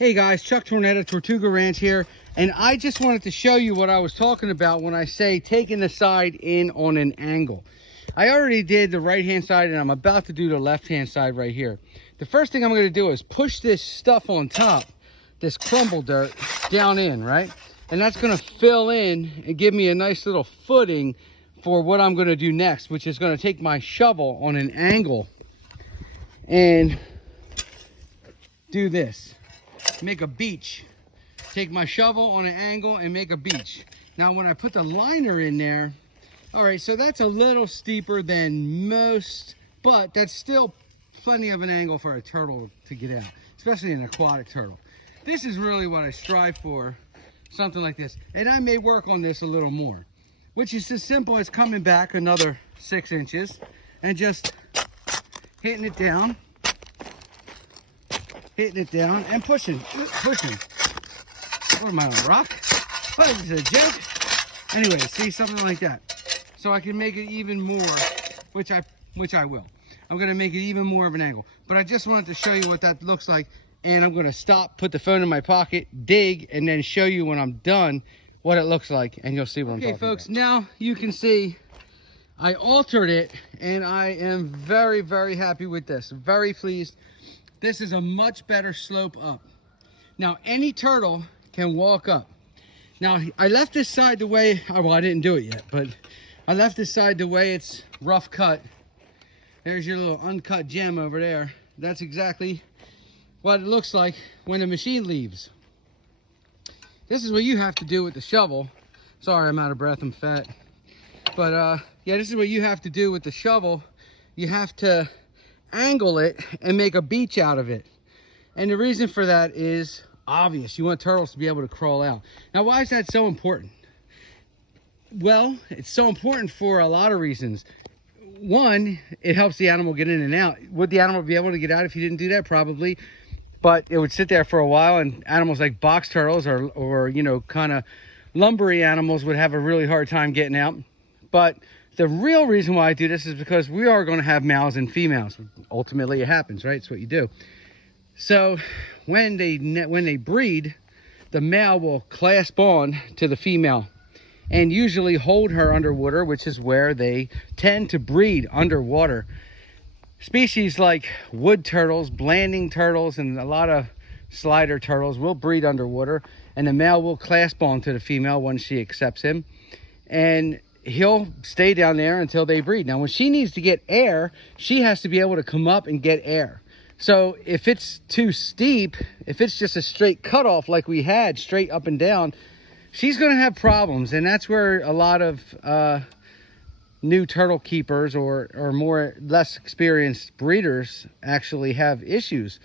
Hey guys, Chuck Tornetta, Tortuga Ranch here, and I just wanted to show you what I was talking about when I say taking the side in on an angle. I already did the right hand side and I'm about to do the left hand side right here. The first thing I'm going to do is push this stuff on top, this crumble dirt, down in, right? And that's going to fill in and give me a nice little footing for what I'm going to do next, which is going to take my shovel on an angle and do this. Make a beach. Take my shovel on an angle and make a beach. Now when I put the liner in there, all right, so that's a little steeper than most, but that's still plenty of an angle for a turtle to get out, especially an aquatic turtle. This is really what I strive for, something like this. And I may work on this a little more, which is as simple as coming back another 6 inches and just hitting it down and pushing. What am I on, a rock? What is it, a joke? Anyway, see, something like that. So I can make it even more, which I will. I'm gonna make it even more of an angle. But I just wanted to show you what that looks like, and I'm gonna stop, put the phone in my pocket, dig, and then show you when I'm done what it looks like, and you'll see what I'm talking about. Okay, folks, now you can see I altered it, and I am very, very happy with this. Very pleased. This is a much better slope up. Now, any turtle can walk up. Now, I left this side the way, well, I didn't do it yet, but I left this side the way it's rough cut. There's your little uncut gem over there. That's exactly what it looks like when the machine leaves. This is what you have to do with the shovel. Sorry, I'm out of breath, I'm fat. But yeah, this is what you have to do with the shovel. You have to angle it and make a beach out of it. And the reason for that is obvious. You want turtles to be able to crawl out. Now, why is that so important? Well, it's so important for a lot of reasons. One, it helps the animal get in and out. Would the animal be able to get out if you didn't do that? Probably. But it would sit there for a while, and animals like box turtles or you know, kind of lumbery animals would have a really hard time getting out. But the real reason why I do this is because we are going to have males and females. Ultimately, it happens, right? It's what you do. So when they breed, the male will clasp on to the female and usually hold her underwater, which is where they tend to breed, underwater. Species like wood turtles, blanding turtles, and a lot of slider turtles will breed underwater, and the male will clasp on to the female once she accepts him, and he'll stay down there until they breed. Now, when she needs to get air, she has to be able to come up and get air. So if it's too steep, if it's just a straight cutoff like we had, straight up and down, she's going to have problems. And that's where a lot of new turtle keepers or less experienced breeders actually have issues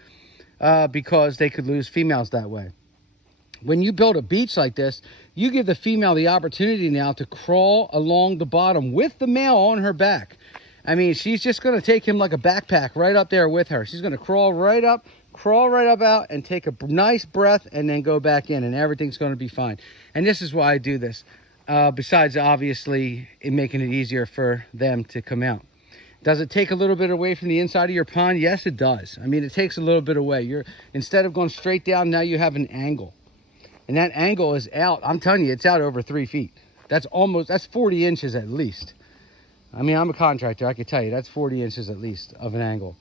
because they could lose females that way. When you build a beach like this, you give the female the opportunity now to crawl along the bottom with the male on her back. I mean, she's just going to take him like a backpack right up there with her. She's going to crawl right up out and take a nice breath and then go back in, and everything's going to be fine. And this is why I do this. Besides, obviously, making it easier for them to come out. Does it take a little bit away from the inside of your pond? Yes, it does. I mean, it takes a little bit away. Instead of going straight down, now you have an angle. And that angle is out. I'm telling you, it's out over 3 feet. That's 40 inches at least. I mean, I'm a contractor. I can tell you that's 40 inches at least of an angle.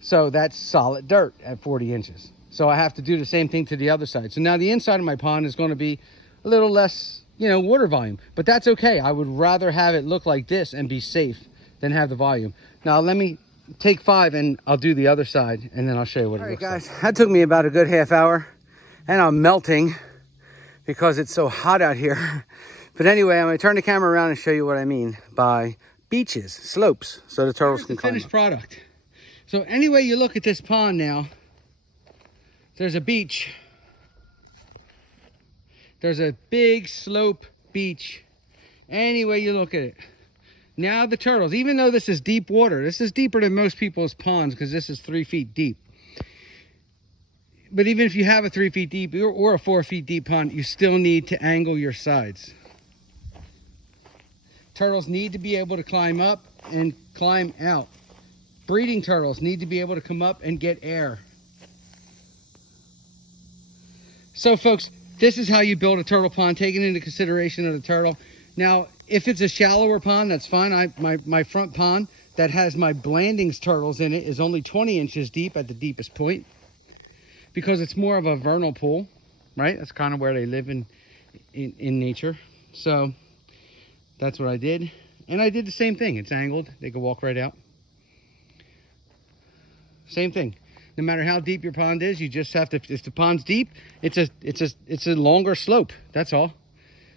So that's solid dirt at 40 inches. So I have to do the same thing to the other side. So now the inside of my pond is going to be a little less, you know, water volume. But that's okay. I would rather have it look like this and be safe than have the volume. Now let me take 5 and I'll do the other side and then I'll show you what it looks like. All right, guys, that took me about a good half hour and I'm melting because it's so hot out here. But anyway, I'm going to turn the camera around and show you what I mean by beaches, slopes, so the turtles can climb up. Finished product. So any way you look at this pond now, there's a beach. There's a big slope beach. Any way you look at it. Now the turtles, even though this is deep water, this is deeper than most people's ponds because this is 3 feet deep. But even if you have a 3 feet deep or a 4 feet deep pond, you still need to angle your sides. Turtles need to be able to climb up and climb out. Breeding turtles need to be able to come up and get air. So folks, this is how you build a turtle pond, taking into consideration of the turtle. Now, if it's a shallower pond, that's fine. My front pond that has my Blandings turtles in it is only 20 inches deep at the deepest point, because it's more of a vernal pool, right? That's kind of where they live in nature. So that's what I did. And I did the same thing. It's angled. They can walk right out. Same thing. No matter how deep your pond is, you just have to, if the pond's deep, it's a longer slope. That's all.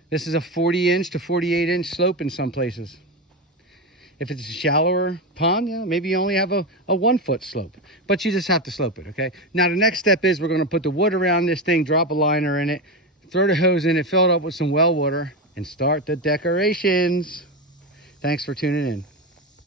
This is a 40-inch to 48-inch slope in some places. If it's a shallower pond, yeah, maybe you only have a 1-foot slope, but you just have to slope it, okay? Now the next step is we're gonna put the wood around this thing, drop a liner in it, throw the hose in it, fill it up with some well water, and start the decorations. Thanks for tuning in.